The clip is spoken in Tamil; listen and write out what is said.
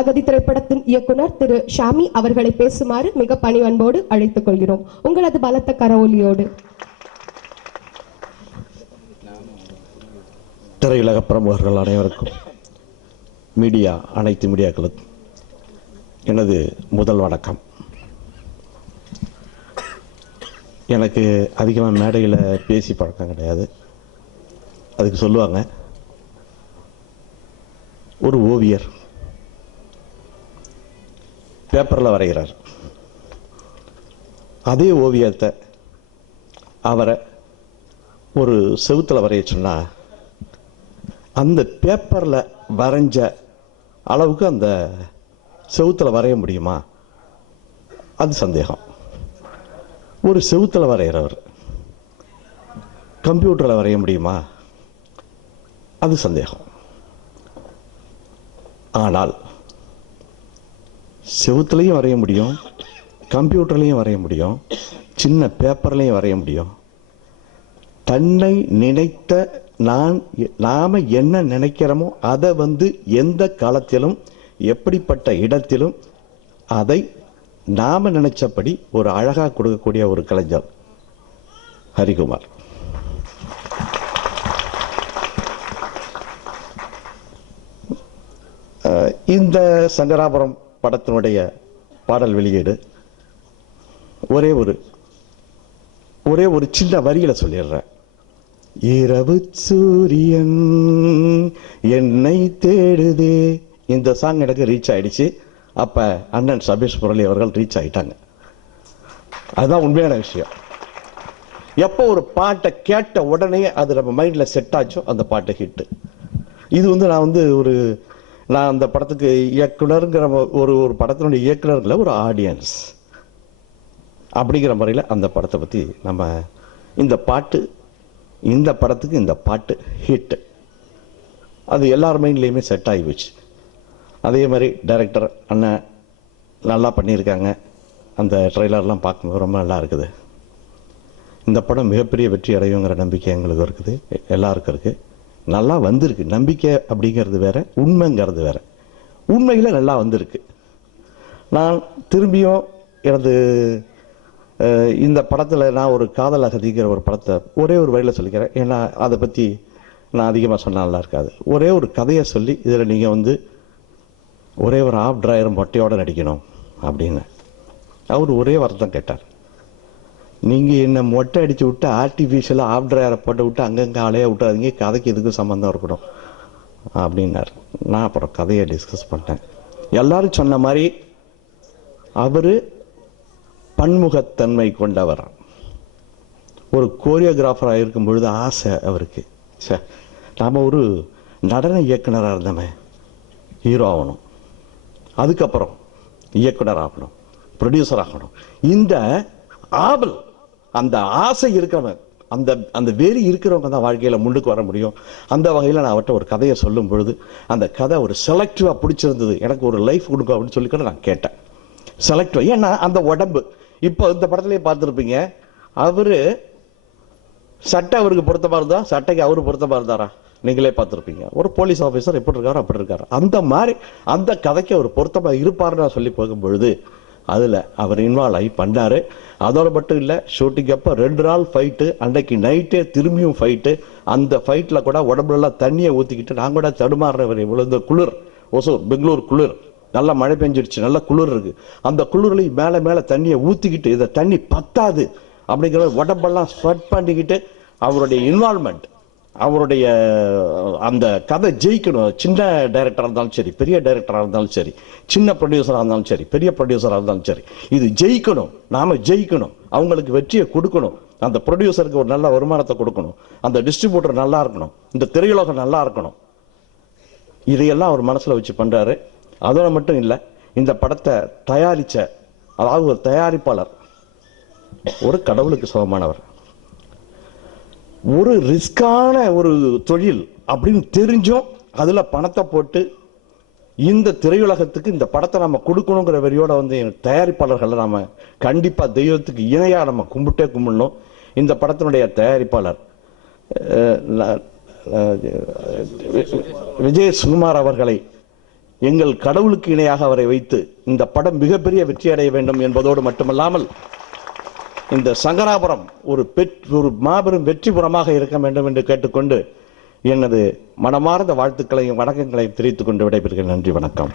அகதி திரைப்படத்தின் இயக்குனர் திரு ஷாமி அவர்களை பேசுமாறு மிக பணிவன்போடு அழைத்துக் கொள்கிறோம். உங்களது பலத்த கரவொலியோடு. திரையுலக பிரமுகர்கள் அனைவருக்கும், அனைத்து மீடியாக்களுக்கும் எனது முதல் வணக்கம். எனக்கு அதிகமாக மேடையில் பேசி பழக்கம் கிடையாது. அதுக்கு சொல்லுவாங்க, ஒரு ஓவியர் பேப்பரில் வரைகிறார். அதே ஓவியத்தை அவரை ஒரு செவுத்தில் வரைய சொன்னால் அந்த பேப்பரில் வரைஞ்ச அளவுக்கு அந்த செவுத்தில் வரைய முடியுமா? அது சந்தேகம். ஒரு செவுத்தில் வரைகிறவர் கம்ப்யூட்டரில் வரைய முடியுமா? அது சந்தேகம். ஆனால் செவுத்துலையும் வரைய முடியும், கம்ப்யூட்டர்லையும் வரைய முடியும், சின்ன பேப்பர்லையும் வரைய முடியும். தன்னை நினைத்த நாம என்ன நினைக்கிறோமோ அதை எந்த காலத்திலும் எப்படிப்பட்ட இடத்திலும் அதை நாம நினைச்சபடி ஒரு அழகா கொடுக்கக்கூடிய ஒரு கலைஞர் ஹரிகுமார். இந்த சங்கராபுரம் படத்தினுடைய பாடல் வெளியீடு ஒரே ஒரு சின்ன வரியில சொல்லிடுறேன். இரவு சூரியன் என்னை தேடுதே. இந்த சாங் எனக்கு ரீச் ஆயிடுச்சு. அப்ப அண்ணன் சபீஷ் முரளி அவர்கள் ரீச் ஆயிட்டாங்க. அதுதான் உண்மையான விஷயம். எப்போ ஒரு பாட்டை கேட்ட உடனே அது நம்ம மைண்ட்ல செட் ஆச்சோ அந்த பாட்டு ஹிட். இது நான் அந்த படத்துக்கு இயக்குனருங்கிற ஒரு படத்தினுடைய இயக்குனர்ல ஒரு ஆடியன்ஸ் அப்படிங்கிற முறையில் அந்த படத்தை பற்றி நம்ம இந்த படத்துக்கு இந்த பாட்டு ஹிட். அது எல்லார் மைண்ட்லேயுமே செட் ஆகி போச்சு. அதே மாதிரி டைரக்டர் அண்ணன் நல்லா பண்ணியிருக்காங்க. அந்த ட்ரெய்லர்லாம் பார்க்கும்போது ரொம்ப நல்லா இருக்குது. இந்த படம் மிகப்பெரிய வெற்றி அடையுங்கிற நம்பிக்கை எங்களுக்கு இருக்குது, எல்லாருக்கும் இருக்குது. நல்லா வந்திருக்கு. நம்பிக்கை அப்படிங்கிறது வேற, உண்மைங்கிறது வேற. உண்மையில் நல்லா வந்திருக்கு. நான் திரும்பியும் எனது இந்த படத்தில் நான் ஒரு காதல் அகதிங்கிற ஒரு படத்தை ஒரே ஒரு வழியில் சொல்லிக்கிறேன். ஏன்னா அதை பற்றி நான் அதிகமாக சொன்னால் நல்லா இருக்காது. ஒரே ஒரு கதையை சொல்லி இதில் நீங்கள் ஒரே ஒரு ஆஃப் டிராயர் மொட்டையோடு நடிக்கணும் அப்படின்னு அவர் ஒரே வார்த்தை கேட்டார். நீங்கள் என்னை மொட்டை அடித்து விட்டு ஆர்டிஃபிஷியலாக ஆஃப் டிராயரை போட்டு விட்டு அங்கங்கே ஆளையாக விட்டாதீங்க, கதைக்கு எதுக்கும் சம்மந்தம் இருக்கணும் அப்படின்னார். நான் அப்புறம் கதையை டிஸ்கஸ் பண்ணிட்டேன். எல்லாரும் சொன்ன மாதிரி அவர் பன்முகத்தன்மை கொண்டவர். ஒரு கோரியோகிராஃபராக இருக்கும் பொழுது ஆசை அவருக்கு, நாம் ஒரு நடன இயக்குனராக இருந்தோமே, ஹீரோ ஆகணும், அதுக்கப்புறம் இயக்குனர் ஆகணும், ப்ரொடியூசர் ஆகணும். இந்த ஆவல், அந்த ஆசை இருக்கிறவங்க, அந்த வெறி இருக்கிறவங்க தான் வாழ்க்கையில் முன்னுக்கு வர முடியும். அந்த வகையில் நான் அவர்கிட்ட ஒரு கதையை சொல்லும் பொழுது அந்த கதை ஒரு செலக்டிவாக பிடிச்சிருந்தது. எனக்கு ஒரு லைஃப் கொடுக்கும் அப்படின்னு சொல்லிக்கூட நான் கேட்டேன். செலக்டிவ். ஏன்னா அந்த உடம்பு இப்போ இந்த படத்துலேயே பார்த்துருப்பீங்க, அவரு சட்டை அவருக்கு பொருத்தமாக இருந்தா சட்டைக்கு அவரு பொருத்தமாக இருந்தாரா நீங்களே பார்த்துருப்பீங்க. ஒரு போலீஸ் ஆஃபீஸர் எப்படி இருக்காரோ அப்படி இருக்காரு. அந்த மாதிரி அந்த கதைக்கு அவர் பொருத்தமாக இருப்பாருன்னு நான் சொல்லி போகும் பொழுது அதில் அவர் இன்வால்வ் ஆகி பண்ணாரு. அதோட மட்டும் இல்லை, ஷூட்டிங் அப்போ 2 நாள் ஃபைட்டு, அன்றைக்கு நைட்டே திரும்பியும் ஃபைட்டு. அந்த ஃபைட்டில் கூட உடம்புலாம் தண்ணியை ஊற்றிக்கிட்டு நான் கூட தடுமாறுறவர். இவ்வளோ இந்த குளிர், ஒசூர் பெங்களூர் குளிர், நல்லா மழை பெஞ்சிடுச்சு, நல்லா குளிர் இருக்கு. அந்த குளிர்லையும் மேலே மேலே தண்ணியை ஊற்றிக்கிட்டு இதை தண்ணி பத்தாது அப்படிங்கிற உடம்பெல்லாம் ஸ்வெட் பண்ணிக்கிட்டு அவருடைய இன்வால்மெண்ட், அவருடைய அந்த கதை ஜெயிக்கணும். சின்ன டைரக்டராக இருந்தாலும் சரி, பெரிய டைரக்டராக இருந்தாலும் சரி, சின்ன ப்ரொடியூசராக இருந்தாலும் சரி, பெரிய ப்ரொடியூசராக இருந்தாலும் சரி, இது ஜெயிக்கணும். நாம ஜெயிக்கணும், அவங்களுக்கு வெற்றியை கொடுக்கணும், அந்த ப்ரொடியூசருக்கு ஒரு நல்ல வருமானத்தை கொடுக்கணும், அந்த டிஸ்ட்ரிபியூட்டர் நல்லா இருக்கணும், இந்த திரையுலகம் நல்லா இருக்கணும். இதையெல்லாம் அவர் மனசில் வச்சு பண்றாரு. அதோட மட்டும் இல்லை, இந்த படத்தை தயாரித்த, அதாவது ஒரு தயாரிப்பாளர் ஒரு கடவுளுக்கு சமமானவர். ஒரு ரிஸ்கான ஒரு தொழில் அப்படின்னு தெரிஞ்சும் அதுல பணத்தை போட்டு இந்த திரையுலகத்துக்கு இந்த படத்தை நம்ம கொடுக்கணுங்கிற வெறியோட தயாரிப்பாளர்களை நாம கண்டிப்பா தெய்வத்துக்கு இணையா நம்ம கும்பிட்டே கும்பிடணும். இந்த படத்தினுடைய தயாரிப்பாளர் விஜய் சுகுமார் அவர்களை எங்கள் கடவுளுக்கு இணையாக அவரை வைத்து இந்த படம் மிகப்பெரிய வெற்றி அடைய வேண்டும் என்பதோடு மட்டுமல்லாமல் இந்த சங்கராபுரம் ஒரு மாபெரும் வெற்றிபுறமாக இருக்க வேண்டும் என்று கேட்டுக்கொண்டு எனது மனமார்ந்த வாழ்த்துக்களையும் வணக்கங்களையும் தெரிவித்துக் கொண்டு விடைபெறுகிறேன். நன்றி, வணக்கம்.